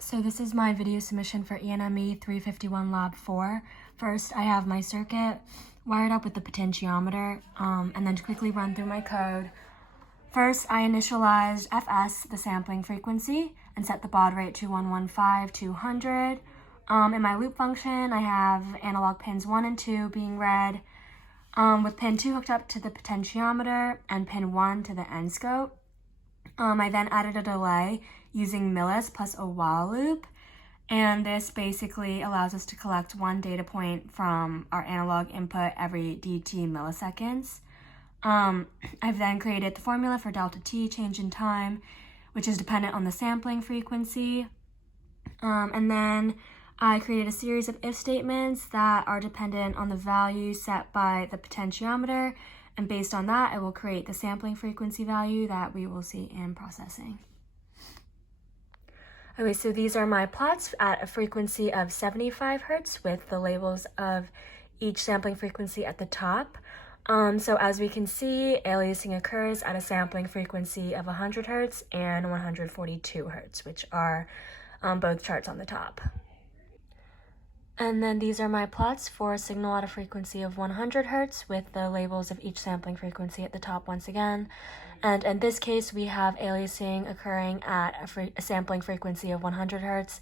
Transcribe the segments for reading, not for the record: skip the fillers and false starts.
So this is my video submission for ENME351 Lab 4. First, I have my circuit wired up with the potentiometer, and then to quickly run through my code. First, I initialized FS, the sampling frequency, and set the baud rate to 115/200. In my loop function, I have analog pins 1 and 2 being read, with pin 2 hooked up to the potentiometer and pin 1 to the end scope. I then added a delay using millis plus a while loop, and this basically allows us to collect one data point from our analog input every dt milliseconds. I've then created the formula for delta t, change in time, which is dependent on the sampling frequency. And then I created a series of if statements that are dependent on the value set by the potentiometer, and based on that, it will create the sampling frequency value that we will see in processing. Okay, so these are my plots at a frequency of 75 Hertz with the labels of each sampling frequency at the top. So as we can see, aliasing occurs at a sampling frequency of 100 Hertz and 142 Hertz, which are both charts on the top. And then these are my plots for a signal at a frequency of 100 Hertz with the labels of each sampling frequency at the top once again. And in this case, we have aliasing occurring at a sampling frequency of 100 Hertz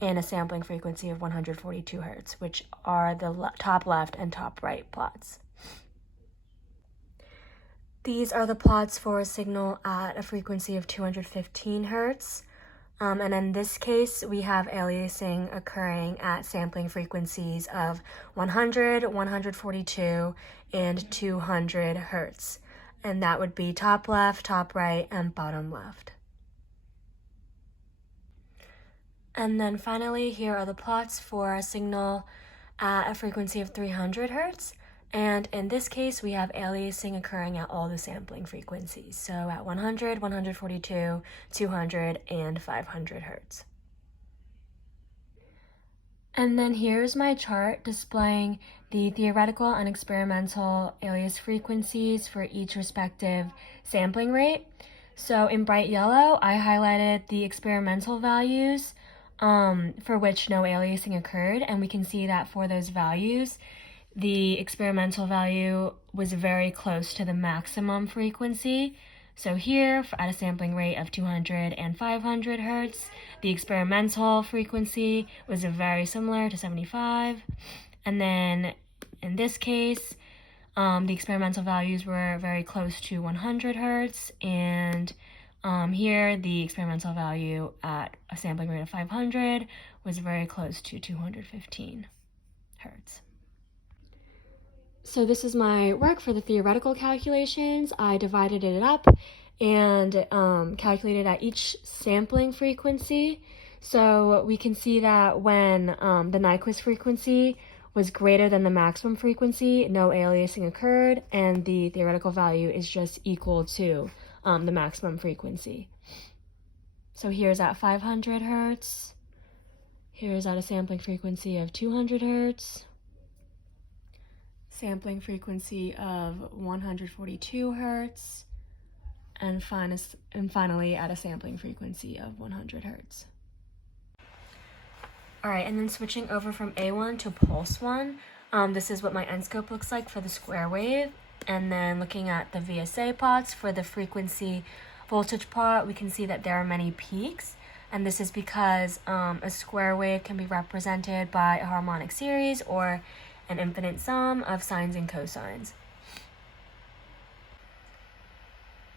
and a sampling frequency of 142 Hertz, which are the top left and top right plots. These are the plots for a signal at a frequency of 215 Hertz. And in this case, we have aliasing occurring at sampling frequencies of 100, 142, and 200 Hertz. And that would be top left, top right, and bottom left. And then finally, here are the plots for a signal at a frequency of 300 Hertz. And in this case, we have aliasing occurring at all the sampling frequencies. So at 100, 142, 200, and 500 Hertz. And then here's my chart displaying the theoretical and experimental alias frequencies for each respective sampling rate. So in bright yellow, I highlighted the experimental values for which no aliasing occurred. And we can see that for those values, the experimental value was very close to the maximum frequency. So here, at a sampling rate of 200 and 500 Hertz, the experimental frequency was very similar to 75. And then in this case, the experimental values were very close to 100 Hertz. And here, the experimental value at a sampling rate of 500 was very close to 215 Hertz. So this is my work for the theoretical calculations. I divided it up and calculated at each sampling frequency. So we can see that when the Nyquist frequency was greater than the maximum frequency, no aliasing occurred, and the theoretical value is just equal to the maximum frequency. So here's at 500 Hertz. Here's at a sampling frequency of 200 Hertz. Sampling frequency of 142 Hertz, and finally at a sampling frequency of 100 Hertz. All right, and then switching over from A1 to Pulse 1, this is what my end scope looks like for the square wave. And then looking at the VSA plots for the frequency voltage plot, we can see that there are many peaks. And this is because a square wave can be represented by a harmonic series or an infinite sum of sines and cosines.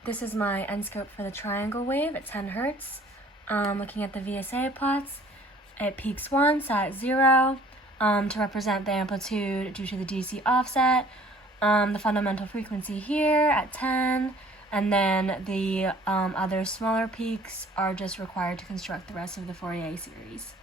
This is my end scope for the triangle wave at 10 Hertz. Looking at the VSA plots, it peaks once at 0 to represent the amplitude due to the DC offset. The fundamental frequency here at 10, and then the other smaller peaks are just required to construct the rest of the Fourier series.